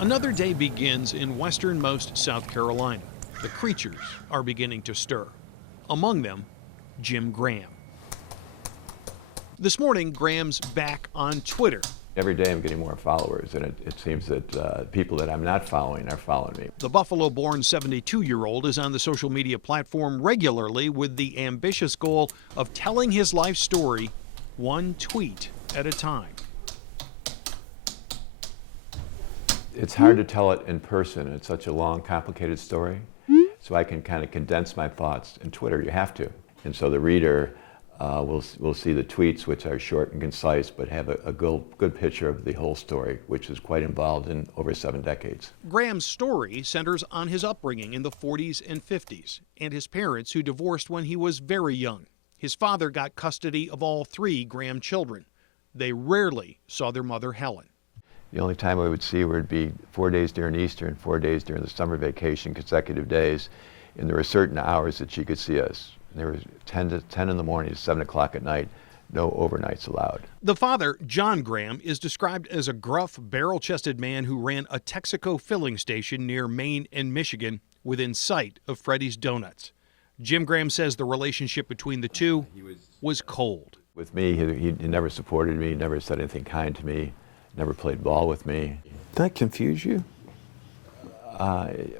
Another day begins in westernmost South Carolina. The creatures are beginning to stir. Among them, Jim Graham. This morning, Graham's back on Twitter. Every day I'm getting more followers, and it seems that people that I'm not following are following me. The Buffalo-born 72-year-old is on the social media platform regularly with the ambitious goal of telling his life story one tweet at a time. It's hard to tell it in person. It's such a long, complicated story. So I can kind of condense my thoughts. In Twitter, you have to. And so the reader will see the tweets, which are short and concise, but have a good picture of the whole story, which is quite involved in over 7 decades. Graham's story centers on his upbringing in the 40s and 50s, and his parents who divorced when he was very young. His father got custody of all 3 Graham children. They rarely saw their mother, Helen. The only time I would see her would be 4 days during Easter and 4 days during the summer vacation, consecutive days. And there were certain hours that she could see us. There was 10 in the morning to 7 o'clock at night, no overnights allowed. The father, John Graham, is described as a gruff, barrel-chested man who ran a Texaco filling station near Maine and Michigan within sight of Freddy's Donuts. Jim Graham says the relationship between the two was cold. With me, he never supported me, never said anything kind to me, never played ball with me. Did that confuse you?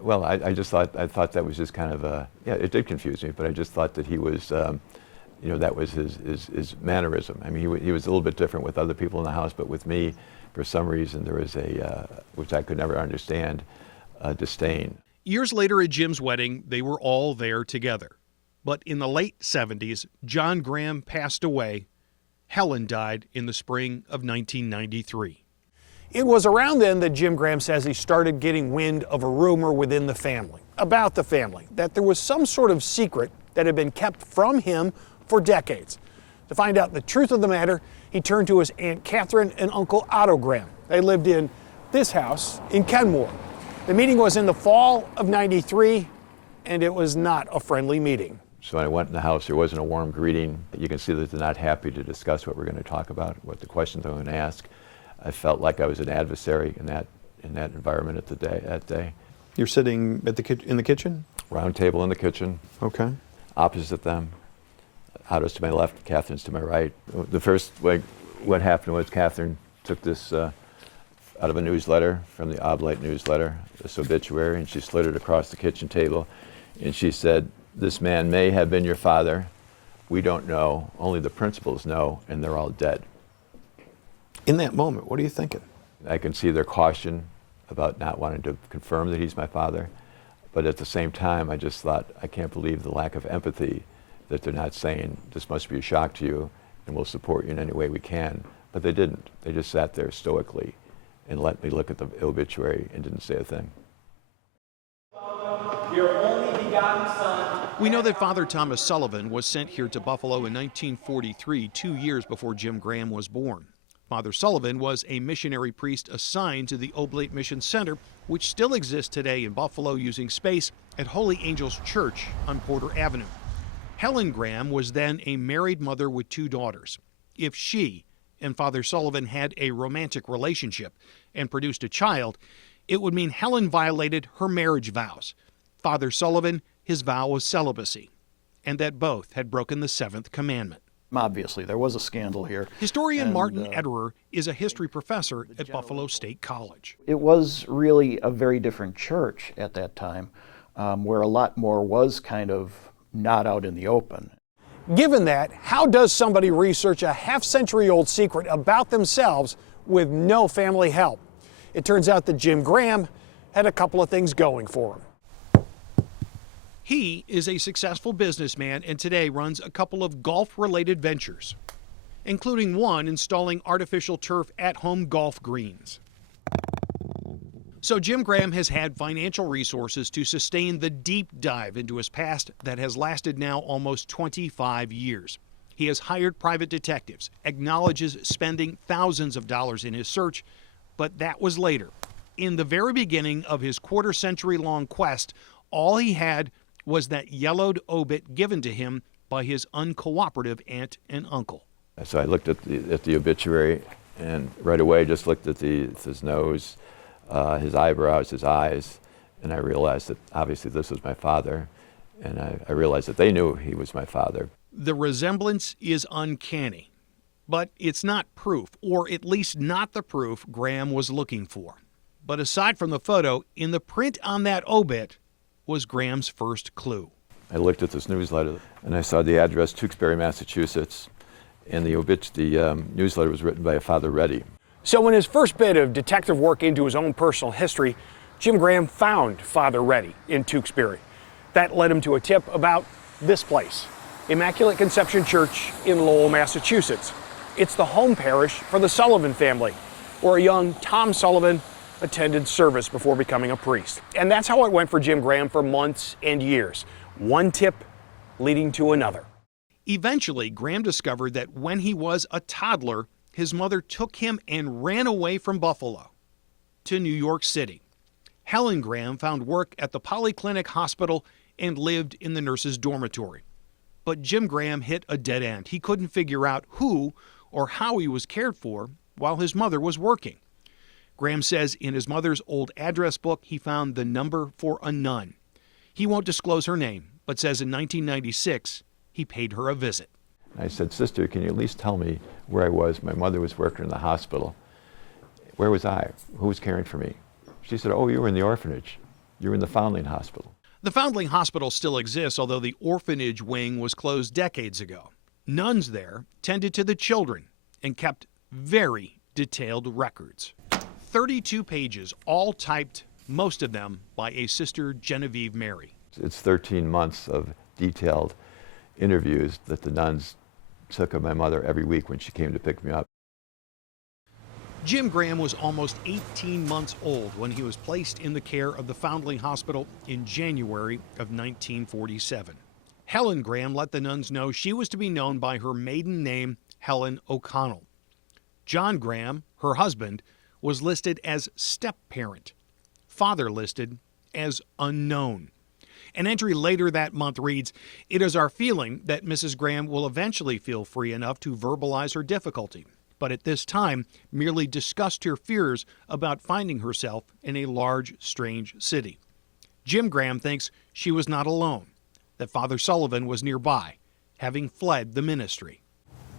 Well, I thought that was just kind of yeah, it did confuse me, but I just thought that he was, you know, that was his mannerism. I mean, he was a little bit different with other people in the house, but with me, for some reason, there was which I could never understand, disdain. Years later at Jim's wedding, they were all there together. But in the late 70s, John Graham passed away. Helen died in the spring of 1993. It was around then that Jim Graham says he started getting wind of a rumor within the family, about the family, that there was some sort of secret that had been kept from him for decades. To find out the truth of the matter, he turned to his Aunt Catherine and Uncle Otto Graham. They lived in this house in Kenmore. The meeting was in the fall of '93, and it was not a friendly meeting. So when I went in the house, there wasn't a warm greeting. You can see that they're not happy to discuss what we're going to talk about, what the questions I'm going to ask. I felt like I was an adversary in that environment that day. You're sitting at in the kitchen? Round table in the kitchen. Okay. Opposite them. Otto's to my left, Catherine's to my right. The first, what happened was Catherine took this out of a newsletter, from the Oblate newsletter, this obituary, and she slid it across the kitchen table, and she said, "This man may have been your father. We don't know. Only the principals know, and they're all dead." In that moment, what are you thinking? I can see their caution about not wanting to confirm that he's my father, but at the same time, I just thought, I can't believe the lack of empathy that they're not saying, this must be a shock to you, and we'll support you in any way we can. But they didn't. They just sat there stoically and let me look at the obituary and didn't say a thing. Your only begotten Son. We know that Father Thomas Sullivan was sent here to Buffalo in 1943, 2 years before Jim Graham was born. Father Sullivan was a missionary priest assigned to the Oblate Mission Center, which still exists today in Buffalo using space at Holy Angels Church on Porter Avenue. Helen Graham was then a married mother with 2 daughters. If she and Father Sullivan had a romantic relationship and produced a child, it would mean Helen violated her marriage vows. Father Sullivan, his vow of celibacy, and that both had broken the 7th commandment. Obviously, there was a scandal here. Historian Martin Ederer is a history professor at Buffalo State College. It was really a very different church at that time, where a lot more was kind of not out in the open. Given that, how does somebody research a half-century-old secret about themselves with no family help? It turns out that Jim Graham had a couple of things going for him. He is a successful businessman and today runs a couple of golf-related ventures, including one installing artificial turf at home golf greens. So Jim Graham has had financial resources to sustain the deep dive into his past that has lasted now almost 25 years. He has hired private detectives, acknowledges spending thousands of dollars in his search, but that was later. In the very beginning of his quarter-century-long quest, all he had was that yellowed obit given to him by his uncooperative aunt and uncle. So I looked at the obituary and right away just looked at his nose, his eyebrows, his eyes, and I realized that obviously this was my father, and I realized that they knew he was my father. The resemblance is uncanny, but it's not proof, or at least not the proof Graham was looking for. But aside from the photo, in the print on that obit was Graham's first clue. I looked at this newsletter, and I saw the address, Tewksbury, Massachusetts, and the newsletter was written by a Father Reddy. So in his first bit of detective work into his own personal history, Jim Graham found Father Reddy in Tewksbury. That led him to a tip about this place, Immaculate Conception Church in Lowell, Massachusetts. It's the home parish for the Sullivan family, where a young Tom Sullivan attended service before becoming a priest. And that's how it went for Jim Graham for months and years, one tip leading to another. Eventually, Graham discovered that when he was a toddler, his mother took him and ran away from Buffalo to New York City. Helen Graham found work at the Polyclinic Hospital and lived in the nurses' dormitory. But Jim Graham hit a dead end. He couldn't figure out who or how he was cared for while his mother was working. Graham says in his mother's old address book he found the number for a nun. He won't disclose her name, but says in 1996 he paid her a visit. I said, "Sister, can you at least tell me where I was? My mother was working in the hospital. Where was I? Who was caring for me?" She said, "Oh, you were in the orphanage. You were in the Foundling Hospital." The Foundling Hospital still exists, although the orphanage wing was closed decades ago. Nuns there tended to the children and kept very detailed records. 32 pages, all typed, most of them by a Sister Genevieve Mary. It's 13 months of detailed interviews that the nuns took of my mother every week when she came to pick me up. Jim Graham was almost 18 months old when he was placed in the care of the Foundling Hospital in January of 1947. Helen Graham let the nuns know she was to be known by her maiden name, Helen O'Connell. John Graham, her husband, was listed as step-parent. Father listed as unknown. An entry later that month reads, "It is our feeling that Mrs. Graham will eventually feel free enough to verbalize her difficulty, but at this time merely discussed her fears about finding herself in a large, strange city." Jim Graham thinks she was not alone, that Father Sullivan was nearby, having fled the ministry.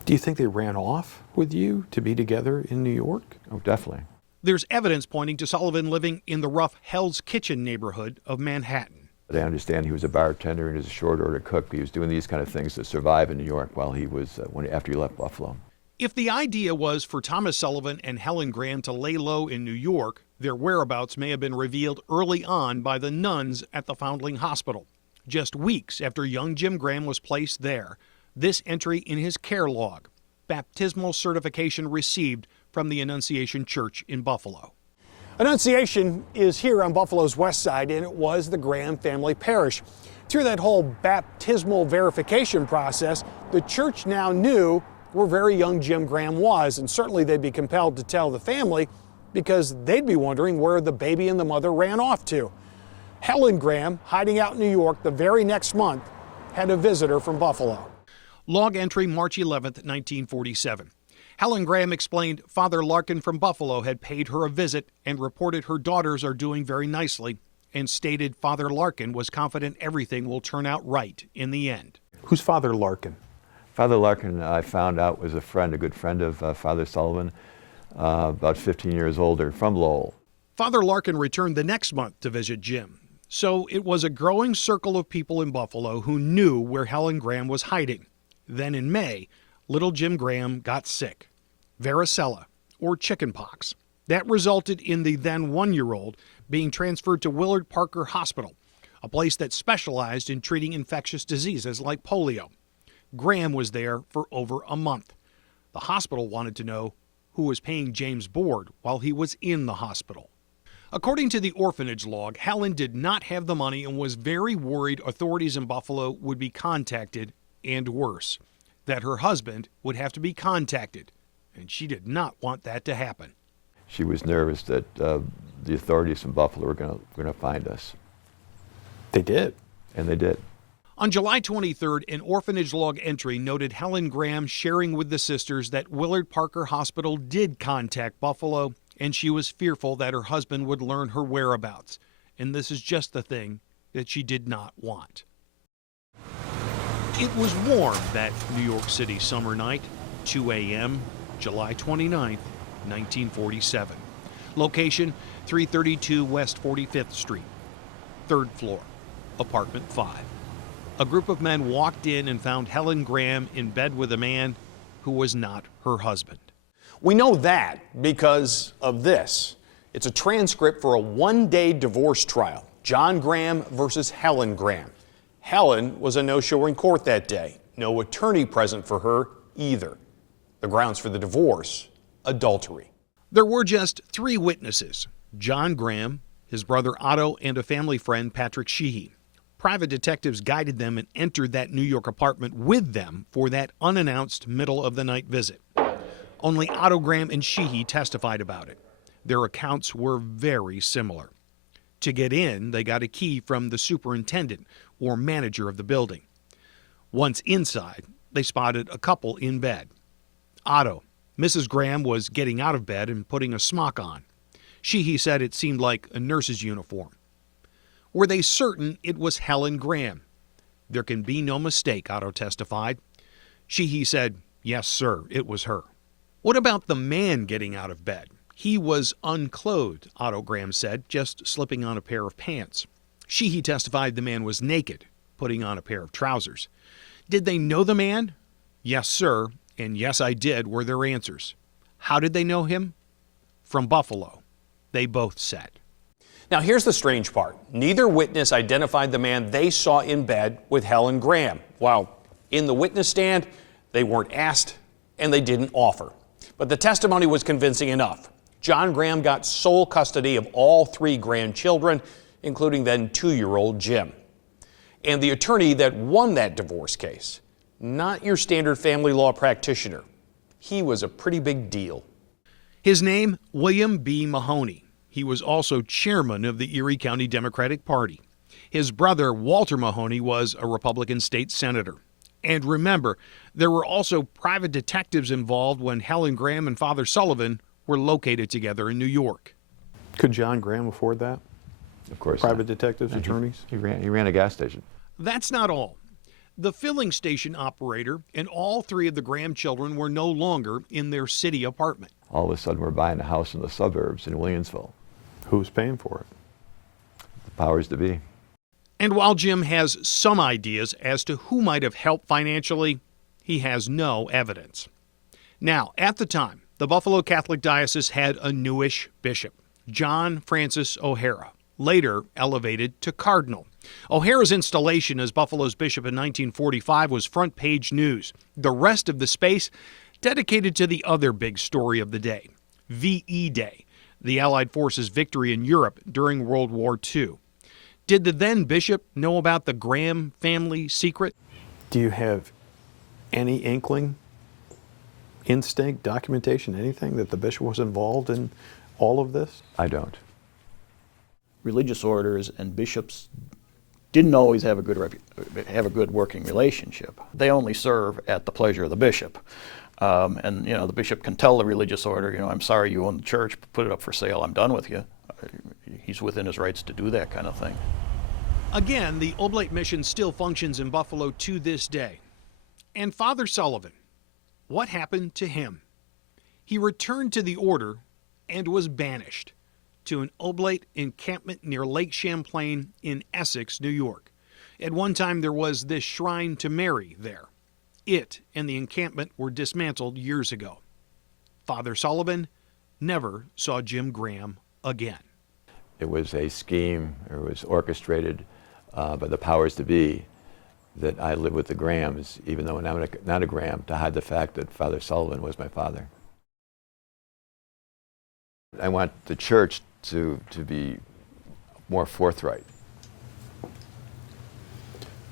Do you think they ran off with you to be together in New York? Oh, definitely. There's evidence pointing to Sullivan living in the rough Hell's Kitchen neighborhood of Manhattan. I understand he was a bartender and he was a short order cook. He was doing these kind of things to survive in New York while he was, after he left Buffalo. If the idea was for Thomas Sullivan and Helen Graham to lay low in New York, their whereabouts may have been revealed early on by the nuns at the Foundling Hospital. Just weeks after young Jim Graham was placed there, this entry in his care log, baptismal certification received from the Annunciation Church in Buffalo. Annunciation is here on Buffalo's west side, and it was the Graham family parish. Through that whole baptismal verification process, the church now knew where very young Jim Graham was, and certainly they'd be compelled to tell the family because they'd be wondering where the baby and the mother ran off to. Helen Graham, hiding out in New York the very next month, had a visitor from Buffalo. Log entry March 11th, 1947. Helen Graham explained Father Larkin from Buffalo had paid her a visit and reported her daughters are doing very nicely, and stated Father Larkin was confident everything will turn out right in the end. Who's Father Larkin? Father Larkin, I found out, was a good friend of Father Sullivan, about 15 years older, from Lowell. Father Larkin returned the next month to visit Jim. So it was a growing circle of people in Buffalo who knew where Helen Graham was hiding. Then in May, little Jim Graham got sick. Varicella, or chickenpox. That resulted in the then 1-year-old being transferred to Willard Parker Hospital, a place that specialized in treating infectious diseases like polio. Graham was there for over a month. The hospital wanted to know who was paying James' board while he was in the hospital. According to the orphanage log, Helen did not have the money and was very worried authorities in Buffalo would be contacted, and worse, that her husband would have to be contacted, and she did not want that to happen. She was nervous that the authorities in Buffalo were going to find us. They did. And they did. On July 23rd, an orphanage log entry noted Helen Graham sharing with the sisters that Willard Parker Hospital did contact Buffalo and she was fearful that her husband would learn her whereabouts, and this is just the thing that she did not want. It was warm that New York City summer night, 2 a.m., July 29th, 1947. Location, 332 West 45th Street, 3rd floor, apartment 5. A group of men walked in and found Helen Graham in bed with a man who was not her husband. We know that because of this. It's a transcript for a one-day divorce trial. John Graham versus Helen Graham. Helen was a no-show in court that day. No attorney present for her either. The grounds for the divorce, adultery. There were just 3 witnesses: John Graham, his brother Otto, and a family friend, Patrick Sheehy. Private detectives guided them and entered that New York apartment with them for that unannounced middle-of-the-night visit. Only Otto Graham and Sheehy testified about it. Their accounts were very similar. To get in, they got a key from the superintendent or manager of the building. Once inside, they spotted a couple in bed. Otto, Mrs. Graham was getting out of bed and putting a smock on. Sheehy said it seemed like a nurse's uniform. Were they certain it was Helen Graham? There can be no mistake, Otto testified. Sheehy said, yes, sir, it was her. What about the man getting out of bed? He was unclothed, Otto Graham said, just slipping on a pair of pants. Sheehy testified the man was naked, putting on a pair of trousers. Did they know the man? Yes, sir, and yes, I did, were their answers. How did they know him? From Buffalo, they both said. Now here's the strange part. Neither witness identified the man they saw in bed with Helen Graham. While in the witness stand, they weren't asked and they didn't offer. But the testimony was convincing enough. John Graham got sole custody of all 3 grandchildren, including then 2-year-old Jim. And the attorney that won that divorce case, not your standard family law practitioner. He was a pretty big deal. His name, William B. Mahoney. He was also chairman of the Erie County Democratic Party. His brother, Walter Mahoney, was a Republican state senator. And remember, there were also private detectives involved when Helen Graham and Father Sullivan were located together in New York. Could John Graham afford that? Of course. Private detectives, No, attorneys? He ran a gas station. That's not all. The filling station operator and all 3 of the Graham children were no longer in their city apartment. All of a sudden, we're buying a house in the suburbs in Williamsville. Who's paying for it? The powers to be. And while Jim has some ideas as to who might have helped financially, he has no evidence. Now, at the time, the Buffalo Catholic Diocese had a newish bishop, John Francis O'Hara, later elevated to cardinal. O'Hara's installation as Buffalo's bishop in 1945 was front-page news. The rest of the space dedicated to the other big story of the day, VE Day, the Allied forces' victory in Europe during World War II. Did the then bishop know about the Graham family secret? Do you have any inkling, instinct, documentation, anything that the bishop was involved in all of this? I don't. Religious orders and bishops didn't always have a good working relationship. They only serve at the pleasure of the bishop. And the bishop can tell the religious order, I'm sorry you own the church, put it up for sale, I'm done with you. He's within his rights to do that kind of thing. Again, the Oblate Mission still functions in Buffalo to this day. And Father Sullivan, what happened to him? He returned to the order and was banished to an Oblate encampment near Lake Champlain in Essex, New York. At one time, there was this shrine to Mary there. It and the encampment were dismantled years ago. Father Sullivan never saw Jim Graham again. It was a scheme, or it was orchestrated by the powers to be, that I live with the Grahams, even though I'm not a Graham, to hide the fact that Father Sullivan was my father. I want the church to be more forthright.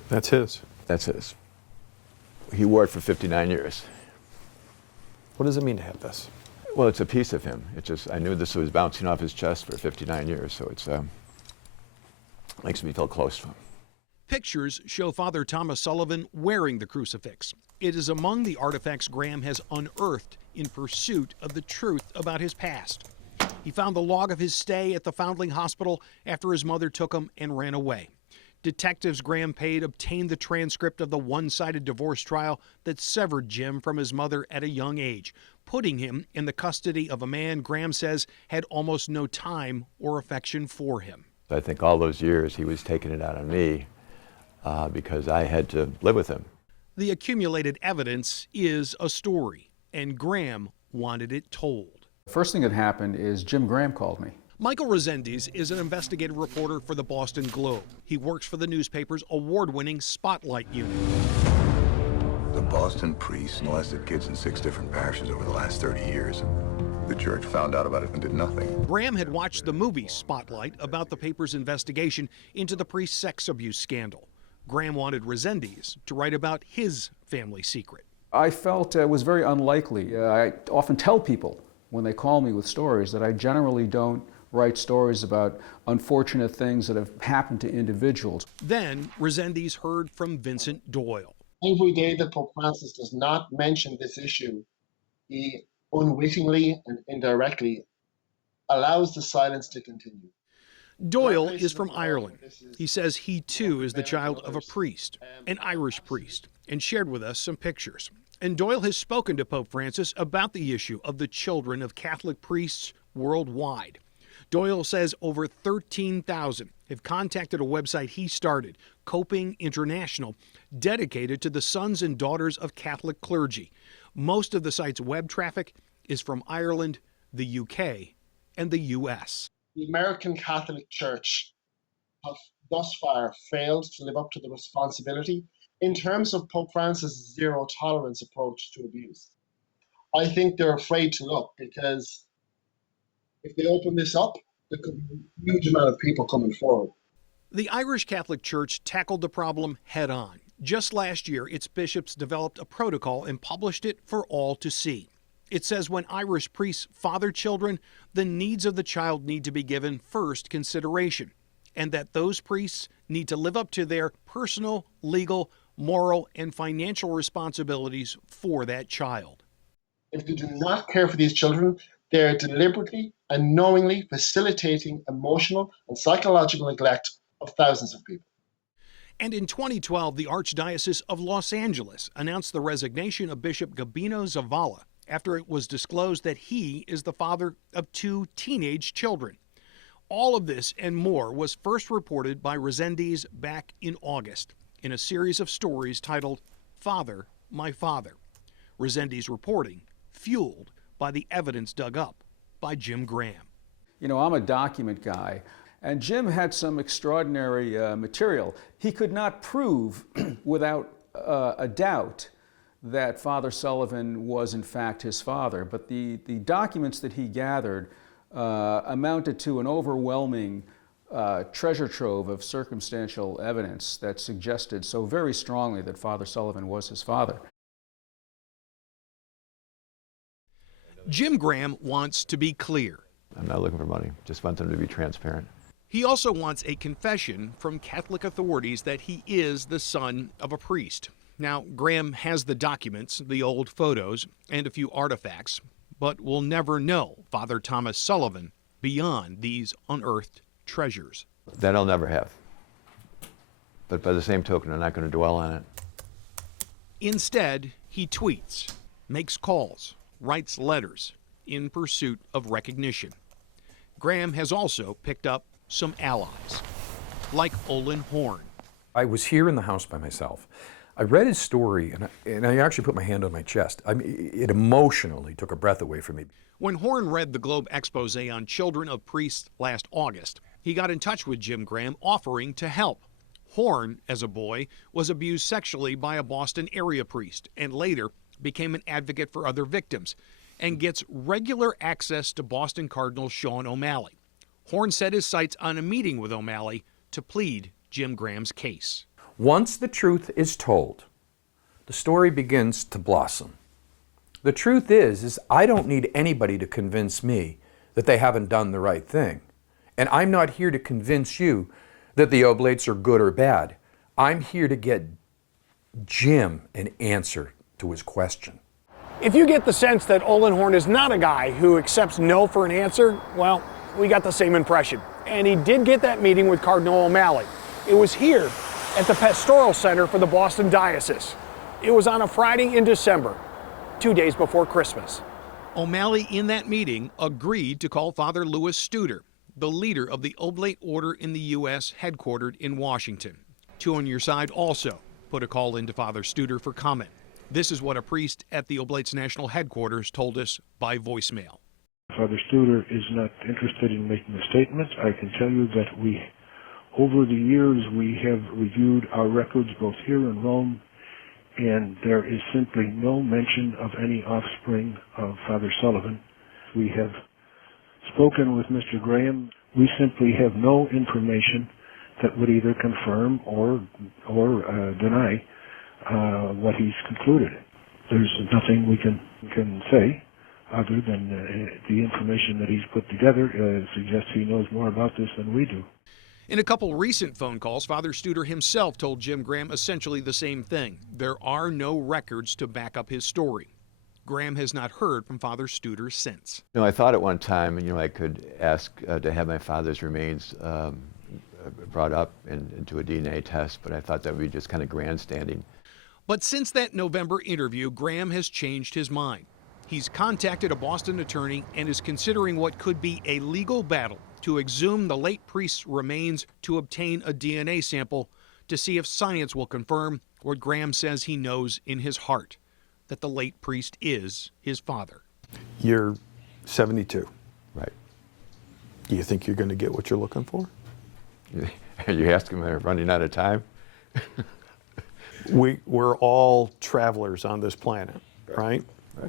That's his. That's his. He wore it for 59 years. What does it mean to have this? Well, it's a piece of him. It's just, I knew this was bouncing off his chest for 59 years, so it's makes me feel close to him. Pictures show Father Thomas Sullivan wearing the crucifix. It is among the artifacts Graham has unearthed in pursuit of the truth about his past. He found the log of his stay at the Foundling Hospital after his mother took him and ran away. Detectives Graham paid obtained the transcript of the one-sided divorce trial that severed Jim from his mother at a young age, putting him in the custody of a man Graham says had almost no time or affection for him. I think all those years he was taking it out on me because I had to live with him. The accumulated evidence is a story, and Graham wanted it told. The first thing that happened is Jim Graham called me. Michael Resendiz is an investigative reporter for the Boston Globe. He works for the newspaper's award-winning Spotlight unit. The Boston priests molested kids in 6 different parishes over the last 30 years. The church found out about it and did nothing. Graham had watched the movie Spotlight about the paper's investigation into the priest's sex abuse scandal. Graham wanted Resendiz to write about his family secret. I felt it was very unlikely. I often tell people when they call me with stories that I generally don't write stories about unfortunate things that have happened to individuals. Then Resendiz heard from Vincent Doyle. Every day that Pope Francis does not mention this issue, he unwittingly and indirectly allows the silence to continue. Doyle is from Ireland. He says he too is the child of a priest, an Irish priest, and shared with us some pictures. And Doyle has spoken to Pope Francis about the issue of the children of Catholic priests worldwide. Doyle says over 13,000 have contacted a website he started, Coping International, dedicated to the sons and daughters of Catholic clergy. Most of the site's web traffic is from Ireland, the UK, and the US. The American Catholic Church have thus far failed to live up to the responsibility in terms of Pope Francis' zero tolerance approach to abuse. I think they're afraid to look because if they open this up, there could be a huge amount of people coming forward. The Irish Catholic Church tackled the problem head on. Just last year, its bishops developed a protocol and published it for all to see. It says when Irish priests father children, the needs of the child need to be given first consideration, and that those priests need to live up to their personal, legal, moral, and financial responsibilities for that child. If they do not care for these children, they are deliberately and knowingly facilitating emotional and psychological neglect of thousands of people. And in 2012, the Archdiocese of Los Angeles announced the resignation of Bishop Gabino Zavala after it was disclosed that he is the father of 2 teenage children. All of this and more was first reported by Resendiz back in August in a series of stories titled Father, My Father. Resendiz reporting fueled by the evidence dug up by Jim Graham. You know, I'm a document guy, and Jim had some extraordinary material. He could not prove without a doubt that Father Sullivan was in fact his father, but the documents that he gathered amounted to an overwhelming treasure trove of circumstantial evidence that suggested so very strongly that Father Sullivan was his father. Jim Graham wants to be clear. I'm not looking for money, just want them to be transparent. He also wants a confession from Catholic authorities that he is the son of a priest. Now, Graham has the documents, the old photos, and a few artifacts, but we'll never know Father Thomas Sullivan beyond these unearthed treasures. That I'll never have. But by the same token, I'm not going to dwell on it. Instead, he tweets, makes calls, writes letters in pursuit of recognition. Graham has also picked up some allies, like Olin Horn. I was here in the house by myself. I read his story, and I actually put my hand on my chest. I mean, it emotionally took a breath away from me. When Horn read the Globe expose on children of priests last August, he got in touch with Jim Graham, offering to help. Horn, as a boy, was abused sexually by a Boston area priest and later became an advocate for other victims and gets regular access to Boston Cardinal Sean O'Malley. Horn set his sights on a meeting with O'Malley to plead Jim Graham's case. Once the truth is told, the story begins to blossom. The truth is I don't need anybody to convince me that they haven't done the right thing. And I'm not here to convince you that the Oblates are good or bad. I'm here to get Jim an answer to his question. If you get the sense that Olenhorn is not a guy who accepts no for an answer, well, we got the same impression. And he did get that meeting with Cardinal O'Malley. It was here at the Pastoral Center for the Boston Diocese. It was on a Friday in December, 2 days before Christmas. O'Malley in that meeting agreed to call Father Louis Studer, the leader of the Oblate Order in the U.S. headquartered in Washington. Two on Your Side also put a call into Father Studer for comment. This is what a priest at the Oblate's national headquarters told us by voicemail. Father Studer is not interested in making a statement. I can tell you that over the years, we have reviewed our records both here in Rome, and there is simply no mention of any offspring of Father Sullivan. We have spoken with Mr. Graham. We simply have no information that would either confirm or deny what he's concluded. There's nothing we can say other than the information that he's put together suggests he knows more about this than we do. In a couple recent phone calls, Father Studer himself told Jim Graham essentially the same thing. There are no records to back up his story. Graham has not heard from Father Studer since. I thought at one time, I could ask to have my father's remains brought up and do a DNA test, but I thought that would be just kind of grandstanding. But since that November interview, Graham has changed his mind. He's contacted a Boston attorney and is considering what could be a legal battle to exhume the late priest's remains to obtain a DNA sample to see if science will confirm what Graham says he knows in his heart, that the late priest is his father. You're 72. Right. Do you think you're going to get what you're looking for? Are you asking me, running out of time? We're all travelers on this planet, right?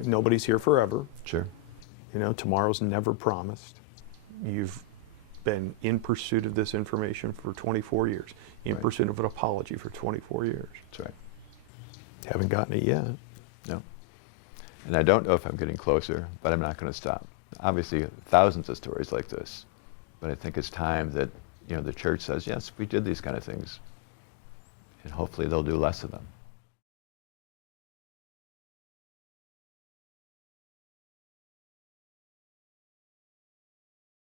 Nobody's here forever. Sure. Tomorrow's never promised. You've been in pursuit of this information for 24 years, in pursuit of an apology for 24 years. That's right. Haven't gotten it yet. No. And I don't know if I'm getting closer, but I'm not going to stop. Obviously, thousands of stories like this, but I think it's time that the church says, yes, we did these kind of things, and hopefully they'll do less of them.